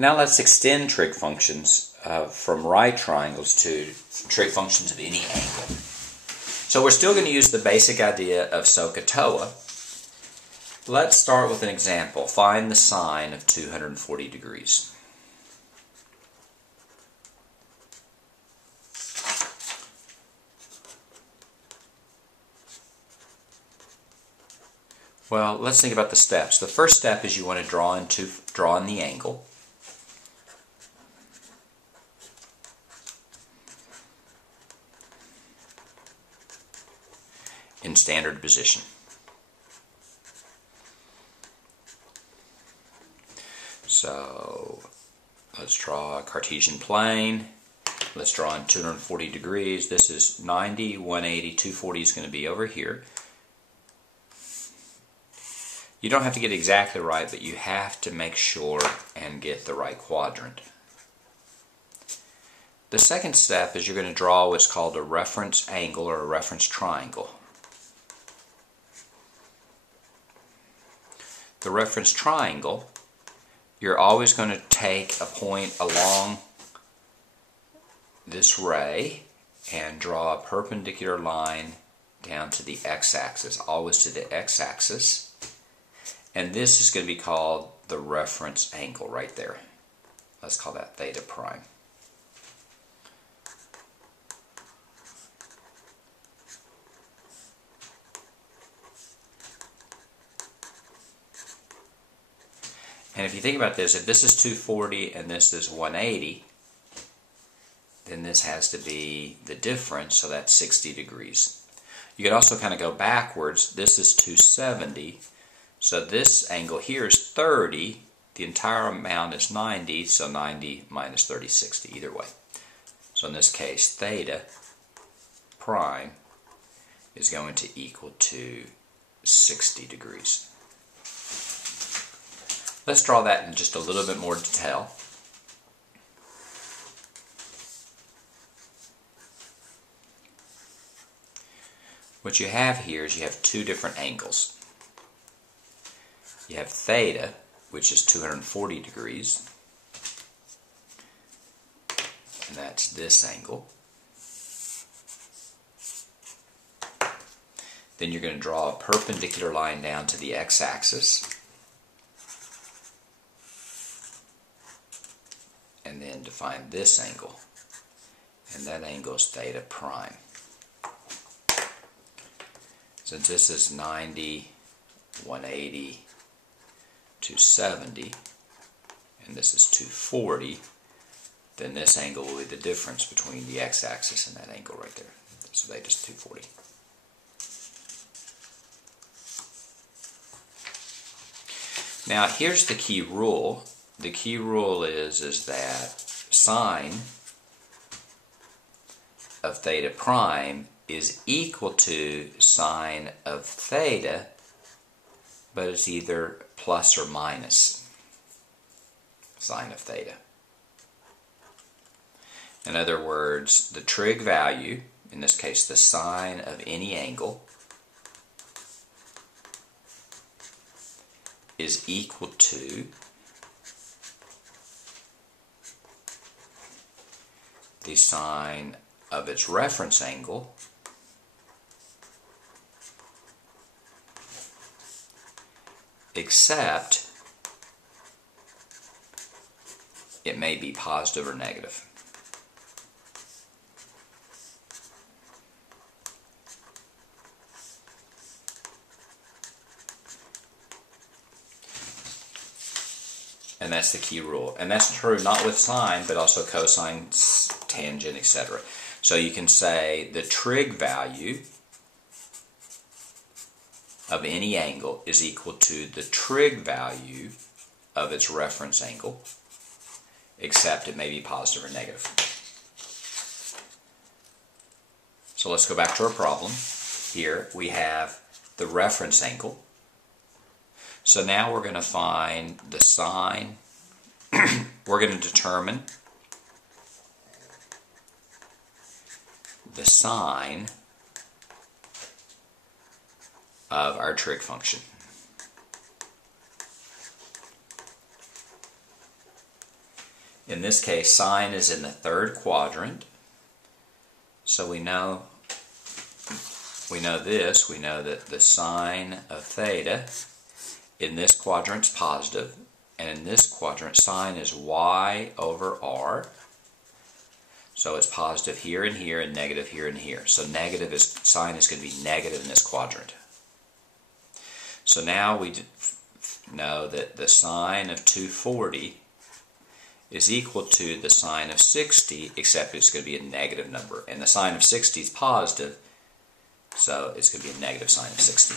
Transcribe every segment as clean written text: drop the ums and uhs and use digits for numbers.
Now let's extend trig functions from right triangles to trig functions of any angle. So we're still going to use the basic idea of SOHCAHTOA. Let's start with an example. Find the sine of 240 degrees. Well, let's think about the steps. The first step is you want to draw in the angle. In standard position. So let's draw a Cartesian plane. Let's draw in 240 degrees. This is 90, 180, 240 is going to be over here. You don't have to get it exactly right, but you have to make sure and get the right quadrant. The second step is you're going to draw what's called a reference angle or a reference triangle. The reference triangle, you're always going to take a point along this ray and draw a perpendicular line down to the x-axis, always to the x-axis. And this is going to be called the reference angle right there. Let's call that theta prime. And if you think about this, if this is 240 and this is 180, then this has to be the difference, so that's 60 degrees. You could also kind of go backwards. This is 270, so this angle here is 30. The entire amount is 90, so 90 minus 30 is 60, either way. So in this case, theta prime is going to equal to 60 degrees. Let's draw that in just a little bit more detail. What you have here is you have two different angles. You have theta, which is 240 degrees, and that's this angle. Then you're going to draw a perpendicular line down to the x-axis. And then define this angle, and that angle is theta prime. Since this is 90, 180, 270, and this is 240, then this angle will be the difference between the x-axis and that angle right there. So theta is 240. Now here's the key rule. The key rule is that sine of theta prime is equal to sine of theta, but it's either plus or minus sine of theta. In other words, the trig value, in this case the sine of any angle, is equal to the sine of its reference angle except it may be positive or negative. And that's the key rule. And that's true not with sine, but also cosine, tangent, etc. So you can say the trig value of any angle is equal to the trig value of its reference angle, except it may be positive or negative. So let's go back to our problem. Here we have the reference angle. So now we're going to find the sine. We're going to determine the sine of our trig function. In this case, sine is in the third quadrant. So we know this. We know that the sine of theta in this quadrant is positive, and in this quadrant, sine is y over r. So it's positive here and here, and negative here and here. So sine is going to be negative in this quadrant. So now we know that the sine of 240 is equal to the sine of 60, except it's going to be a negative number. And the sine of 60 is positive, so it's going to be a negative sine of 60.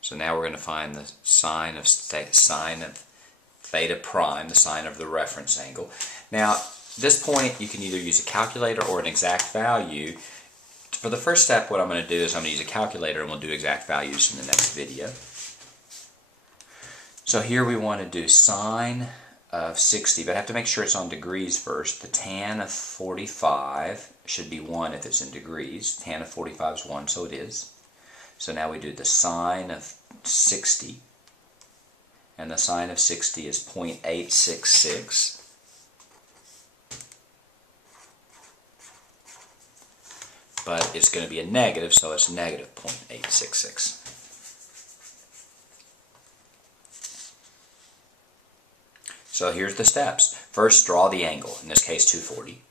So now we're going to find the sine of theta prime, the sine of the reference angle. Now, at this point, you can either use a calculator or an exact value. For the first step, what I'm going to do is I'm going to use a calculator, and we'll do exact values in the next video. So here we want to do sine of 60, but I have to make sure it's on degrees first. The tan of 45 should be 1 if it's in degrees. Tan of 45 is 1, so it is. So now we do the sine of 60, and the sine of 60 is 0.866. But it's going to be a negative, so it's negative 0.866. So here's the steps. First, draw the angle, in this case 240.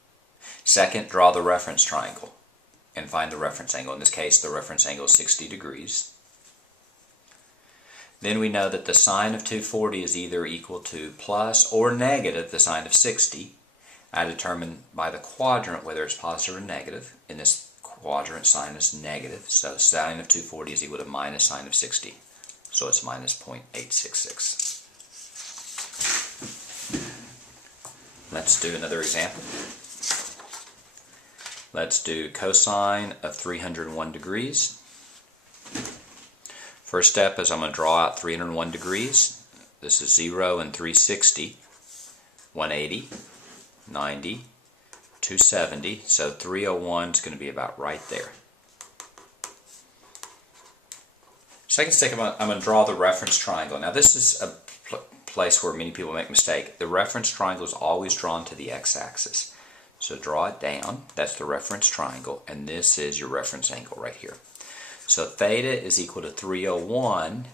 Second, draw the reference triangle and find the reference angle. In this case, the reference angle is 60 degrees. Then we know that the sine of 240 is either equal to plus or negative the sine of 60. I determine by the quadrant whether it's positive or negative. In this quadrant, sine is negative, so sine of 240 is equal to minus sine of 60. So it's minus 0.866. Let's do another example. Let's do cosine of 301 degrees. First step is I'm going to draw out 301 degrees. This is 0 and 360, 180, 90, 270. So 301 is going to be about right there. Second step, I'm going to draw the reference triangle. Now this is a place where many people make a mistake. The reference triangle is always drawn to the x-axis. So draw it down. That's the reference triangle, and this is your reference angle right here. So theta is equal to 301,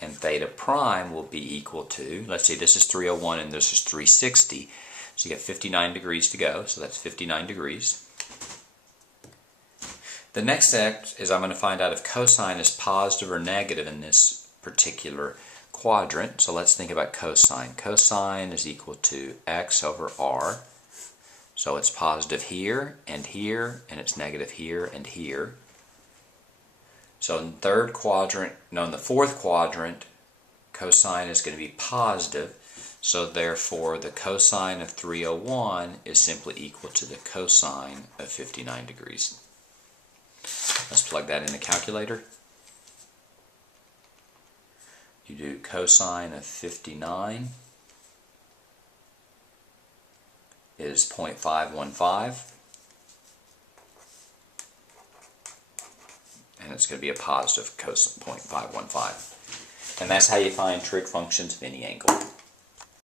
and theta prime will be equal to, let's see, this is 301 and this is 360. So you got 59 degrees to go, so that's 59 degrees. The next step is I'm going to find out if cosine is positive or negative in this particular quadrant. So let's think about cosine. Cosine is equal to x over r. So it's positive here, and it's negative here and here. So in the fourth quadrant, cosine is going to be positive. So therefore, the cosine of 301 is simply equal to the cosine of 59 degrees. Let's plug that in the calculator. You do cosine of 59 is 0.515, and it's going to be a positive cosine 0.515. And that's how you find trig functions of any angle.